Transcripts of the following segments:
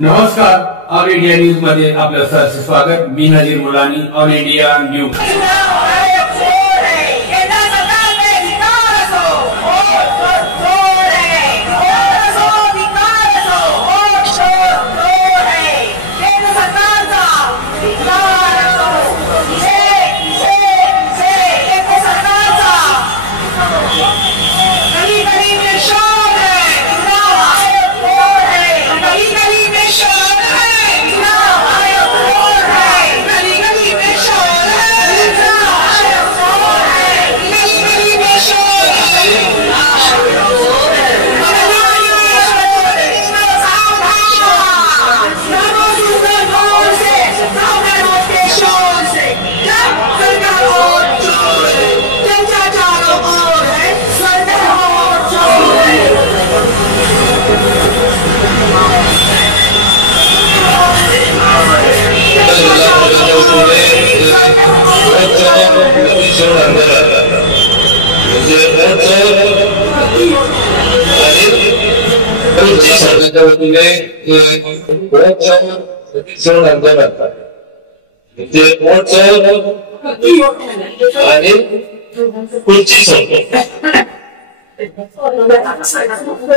नमस्कार, all India news मध्ये आपलं सहर्ष स्वागत। मी नजीर मुलानी, ऑल इंडिया न्यूज।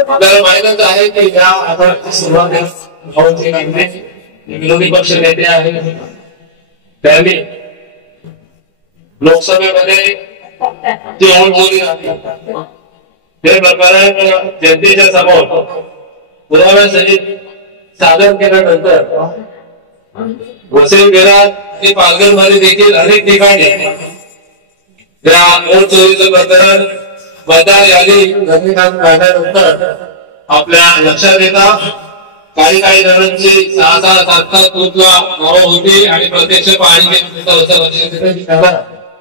आपल्याला माहितच आहे की या आठवड्याची सुरुवात विरोधी पक्ष नेते आहेत त्यांनी लोकसभेमध्ये जी होळी हे प्रकरण जनतेच्या समोर पुराव्यासहित सादर केल्यानंतर वसई विरार आणि पालघरमध्ये देखील अनेक ठिकाणी त्या वोट चोरीचं प्रकरण मतदार यादी काढल्यानंतर आपल्या लक्षात येतात काही जणांची 6-7 बूथला नावं होती आणि प्रत्यक्ष पाहणी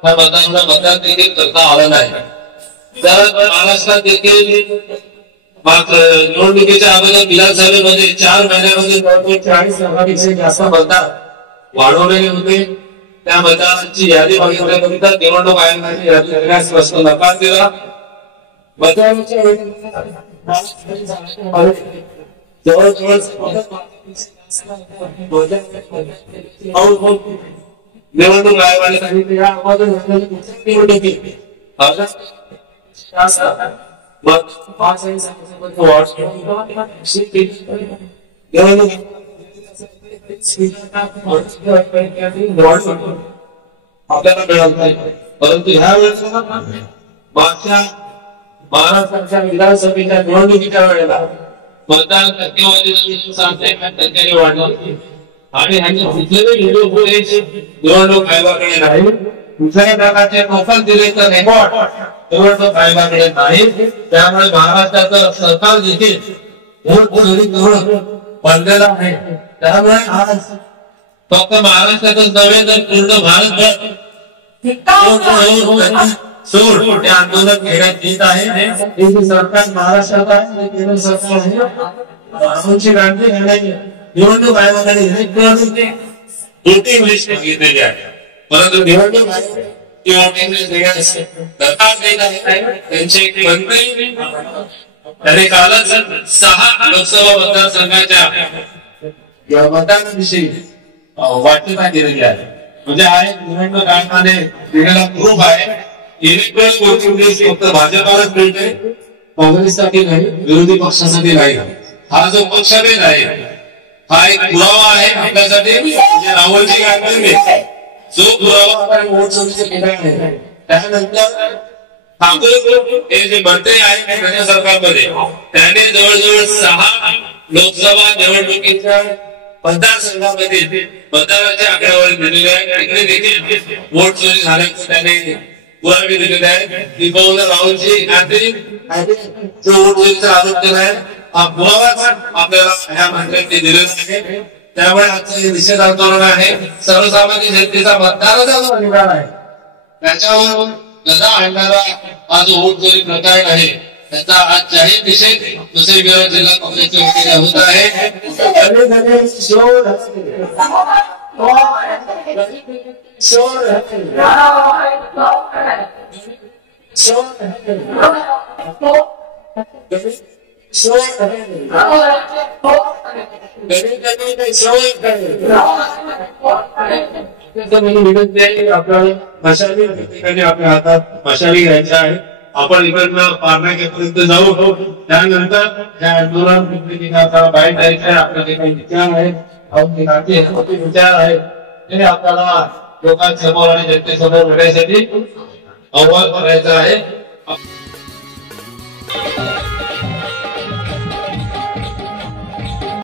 मतदान देखील करता आलं नाही। तर महाराष्ट्रात देखील मात्र निवडणुकीच्या अगोदर विधानसभेमध्ये 4 महिन्यामध्ये 40% जास्त मतदार वाढवलेले होते। त्या मतदारांची यादी बघितल्यानंतर निवडणूक आयोगाने यादी देण्यास स्पष्ट नकार दिला। जवळजवळ निवडणूक आयोगाने सांगितले या आपल्याला मिळालं नाही, परंतु ह्या वेळेस मागच्या महाराष्ट्राच्या विधानसभेच्या निवडणुकीच्या वेळेला मतदान टक्केवारी 7% वाढली आणि ह्यांनी कुठलेही व्हिडिओ फुटेज निवडणूक आयोगाकडे नाही, कुठल्याही प्रकारचे टोकन दिले तर रेकॉर्ड निवडणूक आयोगाकडे नाही। त्यामुळे महाराष्ट्राचं सरकार देखील वोट चोरी करून पडलेलं आहे। त्यामुळे आज फक्त महाराष्ट्रातच नव्हे तर पूर्ण भारतभर सोड हे आंदोलन घेण्यात येत आहे। सरकार महाराष्ट्रात आहे, केंद्र सरकार निवडणूक आयोगाकडे वोटिंग लिस्ट घेतलेली आहे, परंतु निवडणूक त्यांचे एक मंत्री त्यांनी कालच 6 लोकसभा मतदारसंघाच्या मतदानाविषयी वाटणी केलेली आहे। म्हणजे हा एक निवडणूक आयोगाने दिलेला प्रूफ आहे। इलेक्ट्रॉनिक वोटिंग लिस्ट फक्त भाजपालाच मिळते, काँग्रेससाठी नाही, विरोधी पक्षासाठी नाही। हा जो पक्षभेद आहे हा एक पुरावा आहे आपल्यासाठी, म्हणजे राहुलजी गांधी जो पुरावा वोट चोरीचे केला आहे। त्यानंतर ठाकरे हे जे मंत्री आहेत राज्य सरकारमध्ये त्याने जवळजवळ 6 लोकसभा निवडणुकीच्या मतदारसंघामध्ये मतदाराच्या आकड्यावर दिलेले आहे। तिकडे देखील वोट चोरी झाल्याचं त्याने पुरावे दिलेले आहेत। राहुलजी गांधी जो वोट चोरीचा आरोप केला आहे हा पुरावा आपल्याला ह्या मंत्र्यांनी दिलेला आहे। त्यामुळे आजचं हे निषेध आंदोलन आहे, सर्वसामान्य जनतेचा मतदाराचा जो अधिकार आहे त्याच्यावर गदा आणणारा हा जो वोट चोरी प्रकरण आहे त्याचा आज जाहीर निषेध वसई विरार जिल्हा काँग्रेसच्या वतीने होत आहे। काही सवय आपल्याला मशाली ठिकाणी आपल्या हातात मशाली घ्यायच्या आहे. आपण इकडनं पारण्यापर्यंत जाऊ. त्यानंतर त्या आंदोलन बाहेर जायचं आहे. आपल्याकडे काही विचार आहेत, विचार आहेत ते आपल्याला लोकांसमोर आणि जनतेसमोर लढण्यासाठी आव्हान करायचं आहे.